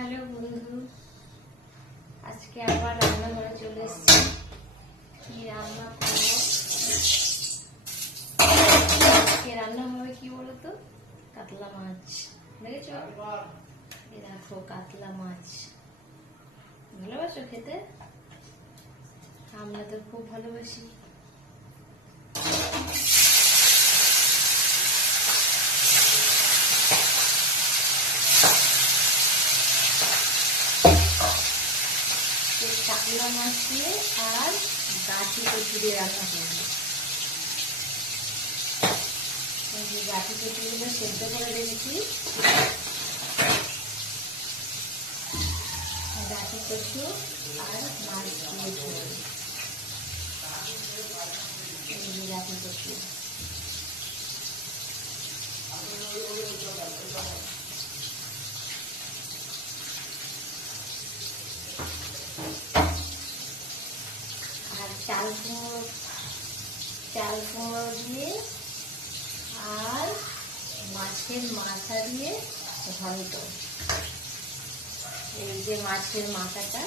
Hello বন্ধু, আজকে আবার রান্নাঘরে চলে এসেছি। কি রান্না করবো? আজকে রান্না হবে কি বলতো, কাতলা মাছ। দেখেছো? এই দেখো কাতলা মাছ। ভালোবাসো খেতে? আমরা তো খুব ভালোবাসি। কাতলা মাছ দিয়ে আর গাঠি কচু দিয়ে রান্না করবো। গাঠি কচুগুলো সেদ্ধ করে রেখেছি। গাঠি কচু আর মাছ দিয়ে ঝোল। গাঠি কচু আর চাল কুমড়ো দিয়ে আর মাছের মাথা দিয়ে ঘন্ট। এই যে মাছের মাথাটা